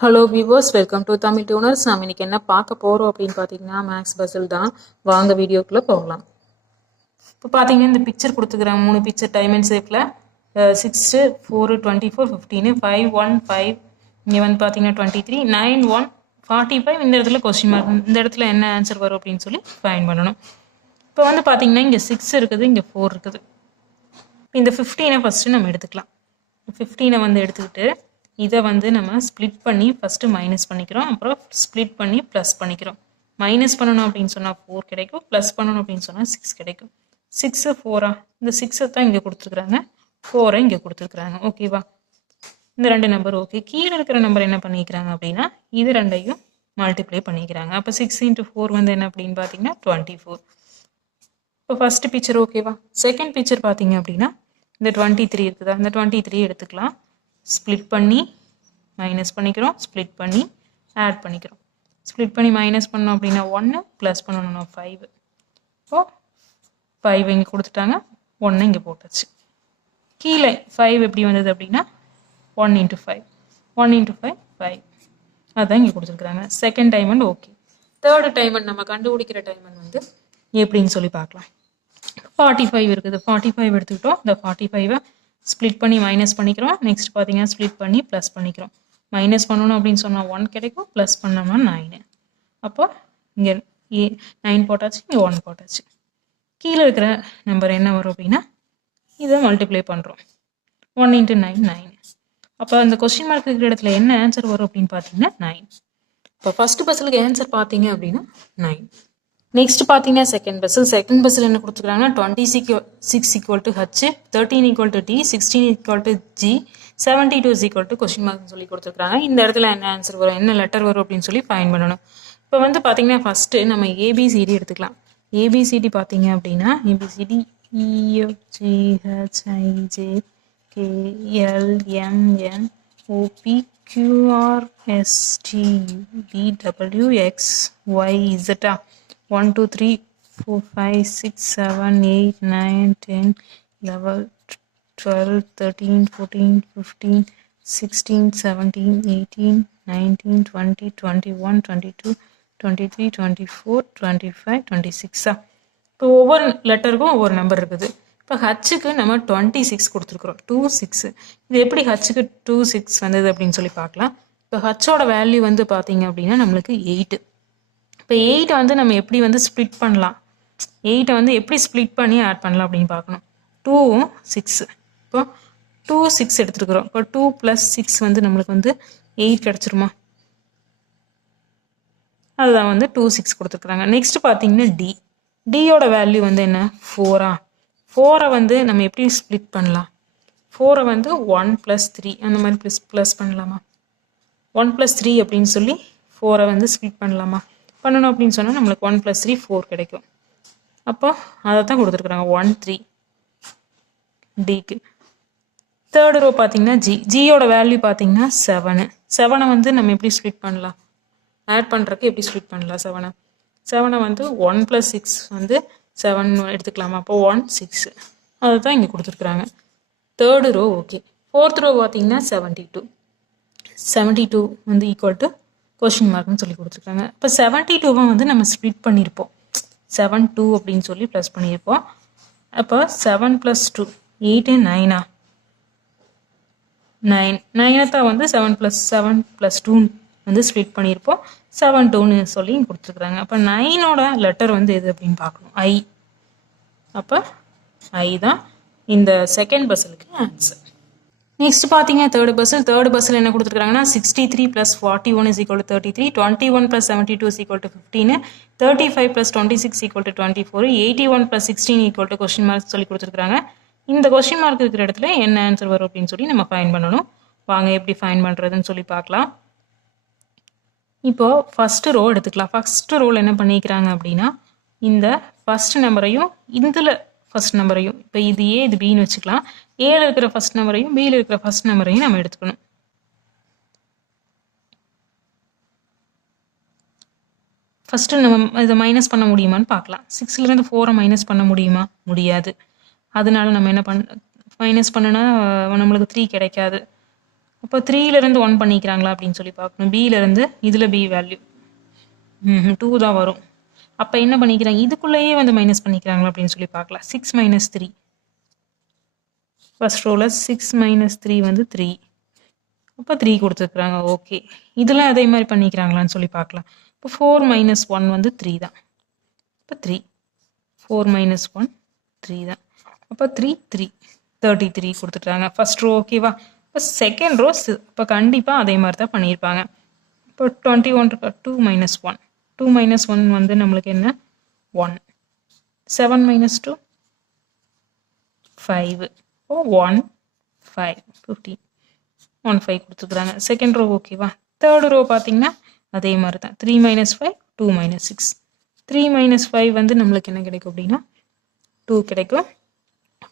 Hello viewers, welcome to Tamil tuners. நாம் இன்னைக்கு என்ன பார்க்க போகிறோம் அப்படின்னு பார்த்தீங்கன்னா மேக்ஸ் பசில் தான். வாங்க வீடியோக்குள்ளே போகலாம். இப்போ பார்த்தீங்கன்னா இந்த பிக்சர் கொடுத்துக்கிறேன், 3 பிக்சர் டைமண்ட் ஷேப்பில் 6, 4, 24, 15, 5, 1, 5. இங்கே வந்து பார்த்தீங்கன்னா 23, 9, 1, 45. இந்த இடத்துல கொஸ்டின் மார்க், இந்த இடத்துல என்ன ஆன்சர் வரும் அப்படின்னு சொல்லி ஃபைண்ட் பண்ணணும். இப்போ வந்து பார்த்தீங்கன்னா இங்கே 6 இருக்குது, இங்கே 4 இருக்குது. இந்த 15 ஃபஸ்ட்டு நம்ம எடுத்துக்கலாம். 15 வந்து எடுத்துக்கிட்டு இதை வந்து நம்ம ஸ்ப்ளிட் பண்ணி ஃபஸ்ட்டு மைனஸ் பண்ணிக்கிறோம், அப்புறம் ஸ்ப்ளிட் பண்ணி ப்ளஸ் பண்ணிக்கிறோம். மைனஸ் பண்ணணும் அப்படின்னு சொன்னால் 4 கிடைக்கும், ப்ளஸ் பண்ணணும் அப்படின்னு சொன்னால் 6 கிடைக்கும். 6 4 இந்த 6 தான் இங்கே கொடுத்துருக்குறாங்க, 4 இங்கே கொடுத்துருக்குறாங்க. ஓகேவா? இந்த 2 நம்பர் ஓகே. கீழே இருக்கிற நம்பர் என்ன பண்ணிக்கிறாங்க அப்படின்னா இது ரெண்டையும் மல்டிப்ளை பண்ணிக்கிறாங்க. அப்போ 6 × 4 வந்து என்ன அப்படின்னு பார்த்தீங்கன்னா 24. இப்போ ஃபஸ்ட்டு பிக்சர் ஓகேவா? செகண்ட் பிக்சர் பார்த்தீங்க அப்படின்னா இந்த 23 இருக்குதா, இந்த 23 எடுத்துக்கலாம். ஸ்ப்ளிட் பண்ணி மைனஸ் பண்ணிக்கிறோம், ஸ்ப்ளிட் பண்ணி ஆட் பண்ணிக்கிறோம். ஸ்ப்ளிட் பண்ணி மைனஸ் பண்ணோம் அப்படின்னா 1, ப்ளஸ் பண்ணணும்னா 5. இப்போ 5 இங்கே கொடுத்துட்டாங்க, 1 இங்கே போட்டாச்சு. கீழே 5 எப்படி வந்தது அப்படின்னா 1 × 5, 1 × 5 5. அதுதான் இங்கே கொடுத்துருக்குறாங்க. Second diamond okay. Third diamond நம்ம கண்டுபிடிக்கிற டைமண்ட் வந்து எப்படின்னு சொல்லி பார்க்கலாம். 45 இருக்குது, 45 எடுத்துக்கிட்டோம். இந்த 45 ஸ்ப்ளிட் பண்ணி மைனஸ் பண்ணிக்கிறோம். நெக்ஸ்ட் பார்த்தீங்கன்னா ஸ்ப்ளிட் பண்ணி ப்ளஸ் பண்ணிக்கிறோம். மைனஸ் பண்ணணும் அப்படின்னு சொன்னால் 1 கிடைக்கும், ப்ளஸ் பண்ணோம்னா 9. அப்போ இங்கே 9 போட்டாச்சு, இங்கே 1 போட்டாச்சு. கீழே இருக்கிற நம்பர் என்ன வரும் அப்படின்னா இதை மல்டிப்ளை பண்ணுறோம். 1 × 9 9. அப்போ அந்த கொஸ்டின் மார்க் இருக்கிற இடத்துல என்ன ஆன்சர் வரும் அப்படின்னு பார்த்தீங்கன்னா 9. இப்போ ஃபஸ்ட்டு பஸ்ஸுக்கு ஆன்சர் பார்த்தீங்க அப்படின்னா 9. நெக்ஸ்ட் பார்த்தீங்கன்னா செகண்ட் பஸ்ஸில் என்ன கொடுத்துருக்காங்கன்னா 26 = H, 13 = D, 16 = G, 72 கொஸ்டின் மார்க்னு சொல்லி கொடுத்துருக்காங்க. இந்த இடத்துல என்ன ஆன்சர் வரும், என்ன லெட்டர் வரும் அப்படின்னு சொல்லி ஃபைண்ட் பண்ணணும். இப்போ வந்து பார்த்தீங்கன்னா ஃபஸ்ட்டு நம்ம ஏபிசிடி எடுத்துக்கலாம். ஏபிசிடி பார்த்தீங்க அப்படின்னா ஏபிசிடி EFGHIJKLMNOPQRSTUVWXYZ 1 2 3 4 5 6 7 8 9 10 11 12 13 14 15 16 17 18 19 20 21 22 23 24 25 26. இப்போ ஒவ்வொரு லெட்டருக்கும் ஒவ்வொரு நம்பர் இருக்குது. இப்போ ஹச்சுக்கு நம்ம 26 கொடுத்துருக்குறோம், 26. இது எப்படி ஹச்சுக்கு 26 வந்தது அப்படின்னு சொல்லி பார்க்கலாம். இப்போ ஹச்சோட வேல்யூ வந்து பார்த்தீங்க அப்படின்னா நம்மளுக்கு 8. இப்போ 8 வந்து நம்ம எப்படி வந்து ஸ்ப்ளிட் பண்ணலாம், 8 வந்து எப்படி ஸ்ப்ளிட் பண்ணி ஆட் பண்ணலாம் அப்படின்னு பார்க்கணும். 2 6. இப்போ 2 6 எடுத்துருக்குறோம். இப்போ 2 + 6 வந்து நம்மளுக்கு வந்து 8 கிடச்சிருமா? அதுதான் வந்து 2 6 கொடுத்துருக்குறாங்க. நெக்ஸ்ட் பார்த்தீங்கன்னா டியோட வேல்யூ வந்து என்ன 4. 4 வந்து நம்ம எப்படி ஸ்ப்ளிட் பண்ணலாம்? 4 வந்து 1 + 3 அந்த மாதிரி ப்ளஸ் பண்ணலாமா? 1 + 3 அப்படின்னு சொல்லி 4 வந்து ஸ்ப்ளிட் பண்ணலாமா? பண்ணணும் அப்படின்னு சொன்னால் நம்மளுக்கு 1 + 3 4 கிடைக்கும். அப்போ அதை தான் கொடுத்துருக்குறாங்க 1 3 டிக்கு. தேர்டு ரோ பார்த்தீங்கன்னா ஜியோட வேல்யூ பார்த்தீங்கன்னா 7 வந்து நம்ம எப்படி ஸ்ப்ளிட் பண்ணலாம், ஆட் பண்ணுறதுக்கு எப்படி ஸ்ப்ளிட் பண்ணலாம்? 7 வந்து 1 + 6 வந்து 7 எடுத்துக்கலாமா? அப்போ 1 6. அதை தான் இங்கே கொடுத்துருக்குறாங்க. Third row okay. Fourth row பார்த்தீங்கன்னா 72 வந்து ஈக்குவல் டு கொஸ்டின் மார்க்னு சொல்லி கொடுத்துருக்காங்க. இப்போ 72 வந்து நம்ம ஸ்ப்ளிட் பண்ணியிருப்போம், 7 2 அப்படின்னு சொல்லி ப்ளஸ் பண்ணியிருப்போம். அப்போ 7 + 2 8 9 9 தான் வந்து 7 + 2 வந்து ஸ்ப்ளிட் பண்ணியிருப்போம், 7 2ன்னு சொல்லி கொடுத்துருக்குறாங்க. அப்போ 9ஓட லெட்டர் வந்து எது அப்படின்னு பார்க்கணும், ஐ. அப்போ ஐ தான் இந்த செகண்ட் பஸ்ஸுக்கு ஆன்சர். நெக்ஸ்ட் பார்த்தீங்க தேர்டு பஸ்ஸில் என்ன கொடுத்துருக்காங்கன்னா 63 + 41 = 33, 21 + 72 = 15, 35 + 26 = 24, 81 + 16 கொஸ்டின் மார்க் சொல்லி கொடுத்துருக்காங்க. இந்த கொஸ்டின் மார்க் இருக்கிற இடத்துல என்ன ஆன்சர் வரும் அப்படின்னு சொல்லி நம்ம ஃபைண்ட் பண்ணணும். வாங்க எப்படி ஃபைண்ட் பண்ணுறதுன்னு சொல்லி பார்க்கலாம். இப்போது ஃபஸ்ட்டு ரோ எடுத்துக்கலாம். ஃபஸ்ட்டு ரோவில் என்ன பண்ணிக்கிறாங்க அப்படின்னா இந்த ஃபஸ்ட் நம்பரையும் இதில் ஃபஸ்ட் நம்பரையும், இப்போ இது ஏ இது பின்னு வச்சுக்கலாம். ஏல இருக்கிற ஃபஸ்ட் நம்பரையும் பியில் இருக்கிற ஃபஸ்ட் நம்பரையும் நம்ம எடுத்துக்கணும். ஃபஸ்ட்டு நம்ம இதை மைனஸ் பண்ண முடியுமான்னு பார்க்கலாம். 6லேருந்து 4 மைனஸ் பண்ண முடியுமா? முடியாது. அதனால நம்ம என்ன மைனஸ் பண்ணனா நம்மளுக்கு 3 கிடைக்காது. அப்போ 3லேருந்து 1 பண்ணிக்கிறாங்களா அப்படின்னு சொல்லி பார்க்கணும். பியிலேருந்து இதில் பி வேல்யூ 2 தான் வரும். அப்போ என்ன பண்ணிக்கிறாங்க, இதுக்குள்ளேயே வந்து மைனஸ் பண்ணிக்கிறாங்களா அப்படின்னு சொல்லி பார்க்கலாம். 6 - 3 ஃபர்ஸ்ட் ரோவில் 6 - 3 வந்து 3. அப்போ 3 கொடுத்துருக்குறாங்க. ஓகே, இதில் அதே மாதிரி பண்ணிக்கிறாங்களான்னு சொல்லி பார்க்கலாம். இப்போ 4 - 1 வந்து 3 தான். இப்போ 3 4 - 1 3 தான். அப்போ 3 3 33 கொடுத்துட்டாங்க ஃபர்ஸ்ட் ரோ. ஓகேவா? இப்போ செகண்ட் ரோ இப்போ கண்டிப்பாக அதே மாதிரி தான் பண்ணியிருப்பாங்க. இப்போ 21 இருக்கா, 2 - 1 2 - 1 வந்து நம்மளுக்கு என்ன 1. 7 - 2 5. ஓ 1 5 15 1 5 கொடுத்துருக்குறாங்க செகண்ட் ரோ. ஓகேவா? தேர்ட் ரோ பார்த்தீங்கன்னா அதே மாதிரி தான் 3 - 5 2 - 6. 3 - 5 வந்து நம்மளுக்கு என்ன கிடைக்கும் அப்படின்னா 2 கிடைக்கும்.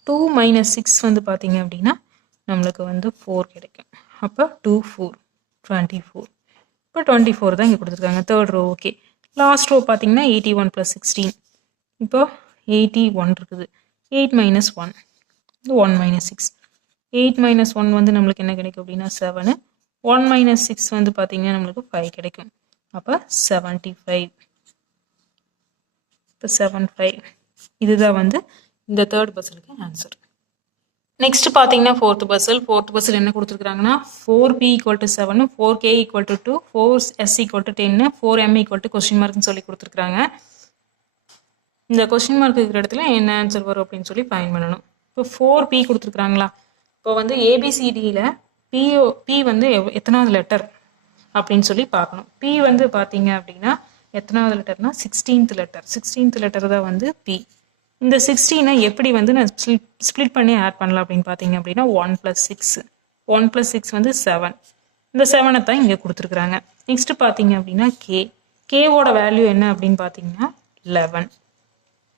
2 - 6 வந்து பார்த்தீங்க அப்படின்னா நம்மளுக்கு வந்து 4 கிடைக்கும். அப்போ 2 4 24. இப்போ 24 தான் இங்கே கொடுத்துருக்காங்க third row. Okay, last row பார்த்தீங்கன்னா 81 + 16. இப்போ 81 இருக்குது. 8 - 1 1 - 6. 8 - 1 வந்து நம்மளுக்கு என்ன கிடைக்கும் அப்படின்னா 7. 1 - 6 வந்து பார்த்தீங்கன்னா நம்மளுக்கு 5 கிடைக்கும். அப்போ 75. இப்போ 75 இதுதான் வந்து இந்த தேர்ட் பஸ்ஸலுக்கு ஆன்சர். நெக்ஸ்ட் பார்த்தீங்கன்னா ஃபோர்த் பஸ்ஸில் என்ன கொடுத்துருக்காங்கன்னா 4p = 7, 4k = 2, 4s = 10, 4m = ? சொல்லி கொடுத்துருக்காங்க. இந்த கொஸ்டின் மார்க் இருக்கிற இடத்துல என்ன ஆன்சர் வரும் அப்படின்னு சொல்லி ஃபைன் பண்ணணும். இப்போ 4p கொடுத்துருக்குறாங்களா, இப்போ வந்து ஏபிசிடியில் பி வந்து எத்தனாவது லெட்டர் அப்படின்னு சொல்லி பார்க்கணும். பி வந்து பார்த்தீங்க அப்படின்னா எத்தனாவது லெட்டர்னா 16th லெட்டர். 16th லெட்டர் தான் வந்து பி. இந்த 16 எப்படி வந்து நான் ஸ்ப்ளிட் பண்ணி ஆட் பண்ணலாம் அப்படின்னு பார்த்தீங்க அப்படின்னா 1 + 6. 1 + 6 வந்து 7. இந்த 7 தான் இங்கே கொடுத்துருக்குறாங்க. நெக்ஸ்ட் பார்த்தீங்க அப்படின்னா கேவோட வேல்யூ என்ன அப்படின்னு பார்த்தீங்கன்னா 11.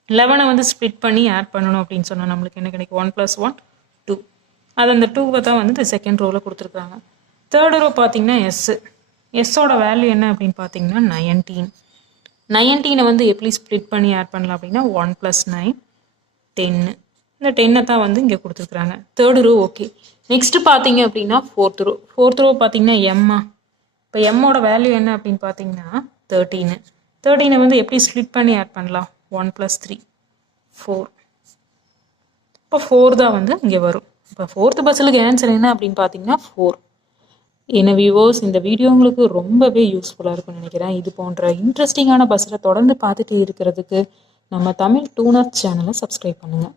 11 வந்து ஸ்ப்ளிட் பண்ணி ஆட் பண்ணணும் அப்படின்னு சொன்னால் நம்மளுக்கு என்ன கிடைக்கும் 1 + 1 2. அது அந்த 2 தான் வந்து இந்த செகண்ட் ரோவில் கொடுத்துருக்காங்க. தேர்ட் ரோ பார்த்தீங்கன்னா எஸ்ஸோட வேல்யூ என்ன அப்படின்னு பார்த்தீங்கன்னா 19. 19 வந்து எப்படி ஸ்ப்ளிட் பண்ணி ஆட் பண்ணலாம் அப்படின்னா 1 + 9 10. இந்த 10 தான் வந்து இங்கே கொடுத்துருக்குறாங்க தேர்ட் ரோ. ஓகே, நெக்ஸ்ட் பார்த்தீங்க அப்படின்னா ஃபோர்த் ரோ பார்த்தீங்கன்னா எம்மா. இப்போ எம்மோட வேல்யூ என்ன அப்படின்னு பார்த்தீங்கன்னா 13. 13 வந்து எப்படி ஸ்ப்ளிட் பண்ணி ஆட் பண்ணலாம் 1 + 3 4. இப்போ 4 தான் வந்து இங்கே வரும். இப்போ ஃபோர்த் பஸ்ஸலுக்கு ஆன்சர் என்ன அப்படின்னு பார்த்தீங்கன்னா 4. என்ன வியூவர்ஸ், இந்த வீடியோ உங்களுக்கு ரொம்பவே யூஸ்ஃபுல்லாக இருக்கும்னு நினைக்கிறேன். இது போன்ற இன்ட்ரெஸ்டிங்கான பஸ்ஸில் தொடர்ந்து பார்த்துட்டு இருக்கிறதுக்கு நம்ம தமிழ் டியூனர் சேனலை சப்ஸ்கிரைப் பண்ணுங்கள்.